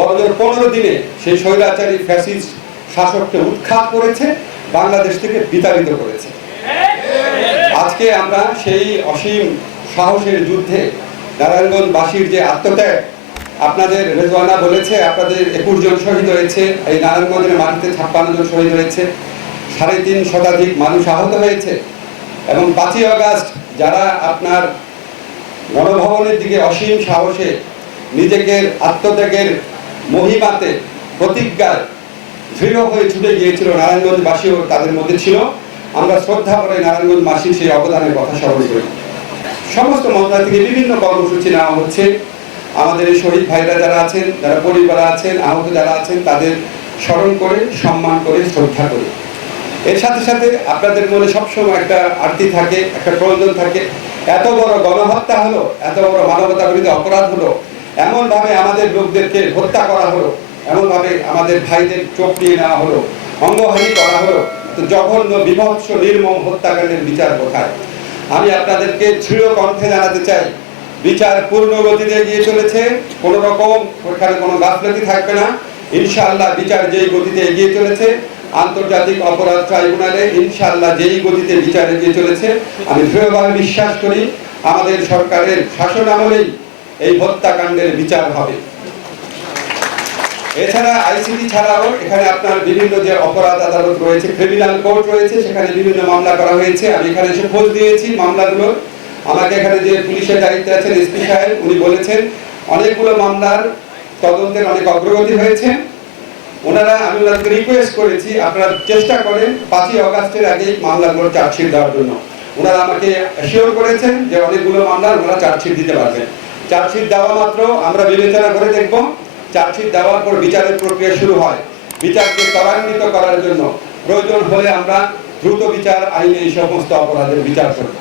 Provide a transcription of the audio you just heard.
বড়জোর 15 দিনে সেই স্বৈরাচারী ফ্যাসিস্ট শাসককে উৎখাত করেছে, বাংলাদেশ থেকে বিতাড়িত করেছে। আজকে আমরা সেই অসীম সাহসের যুদ্ধে নারায়ণগঞ্জবাসীর যে আত্মত্যাগ, আপনাদের রেজওয়ানা বলেছে আপনাদের 21 জন শহীদ হয়েছে, এই নারায়ণগঞ্জের মাটিতে 56 জন শহীদ হয়েছে, 3.5 শতাধিক মানুষ আহত হয়েছে। এবং 5ই আগস্ট যারা আপনার গণভবনের দিকে অসীম সাহসে নিজেকে আত্মত্যাগের মহিমাতে প্রতিজ্ঞায় দৃঢ় হয়ে ছুটে গিয়েছিল, নারায়ণগঞ্জবাসীও তাদের মধ্যে ছিল। আমরা শ্রদ্ধা করে নারায়ণগঞ্জবাসীর সেই অবদানের কথা স্মরণ করি। সমস্ত মন্ত্রণালয় থেকে বিভিন্ন কর্মসূচি নেওয়া হচ্ছে। আমাদের এই শহীদ ভাইরা যারা আছেন, যারা পরিবার আছেন, আহত যারা আছেন, তাদের স্মরণ করে, সম্মান করে, শ্রদ্ধা করে। এর সাথে সাথে আপনাদের মনে সবসময় একটা আরতি থাকে, একটা প্রয়োজন থাকে। এত বড় গণহত্যা হলো, এত বড় মানবতা বিরোধী অপরাধ হলো, এমনভাবে আমাদের লোকদেরকে হত্যা করা হলো, এমনভাবে আমাদের ভাইদের চোখ নিয়ে নেওয়া হলো, অঙ্গহানি করা হলো, তো জঘন্য বিভৎস নির্মম হত্যাকাণ্ডের বিচার কোথায়? আমি আপনাদেরকে দৃঢ় কণ্ঠে জানাতে চাই, বিচার পূর্ণ গতিতে এগিয়ে চলেছে। কোনো রকম ওখানে কোনো গাফলতি থাকবে না। ইনশাআল্লাহ বিচার যেই গতিতে এগিয়ে চলেছে, আন্তর্জাতিক অপরাধ ট্রাইব্যুনালে ইনশাআল্লাহ যেই গতিতে বিচার এগিয়ে চলেছে, আমি দৃঢ়ভাবে বিশ্বাস করি আমাদের সরকারের শাসন আমলেই এই হত্যাকাণ্ডের বিচার হবে। এছাড়া আইসিটি ছাড়াও এখানে আপনার বিভিন্ন যে অপরাধ আদালত রয়েছে, ক্রিমিনাল কোর্ট রয়েছে, সেখানে বিভিন্ন মামলা করা হয়েছে। আমি এখানে এসে খোঁজ দিয়েছি মামলাগুলো। আমাকে এখানে যে পুলিশের দায়িত্বে আছেন এসপি সাহেব, উনি বলেছেন অনেকগুলো মামলার তদন্তের অনেক অগ্রগতি হয়েছে। আমি ওনাদেরকে রিকোয়েস্ট করেছি আপনারা চেষ্টা করেন 5ই আগস্টের আগেই মামলাগুলোর চার্জশিট দেওয়ার জন্য। ওনারা আমাকে অ্যাসিওর করেছেন যে অনেকগুলো মামলার ওনারা চার্জশিট দিতে পারবেন। চার্জশিট দেওয়া মাত্র আমরা বিবেচনা করে দেখব। চার্জশিট দেওয়ার পর বিচারের প্রক্রিয়া শুরু হয়। বিচারকে ত্বরান্বিত করার জন্য প্রয়োজন হলে আমরা দ্রুত বিচার আইনে এই সমস্ত অপরাধের বিচার করব।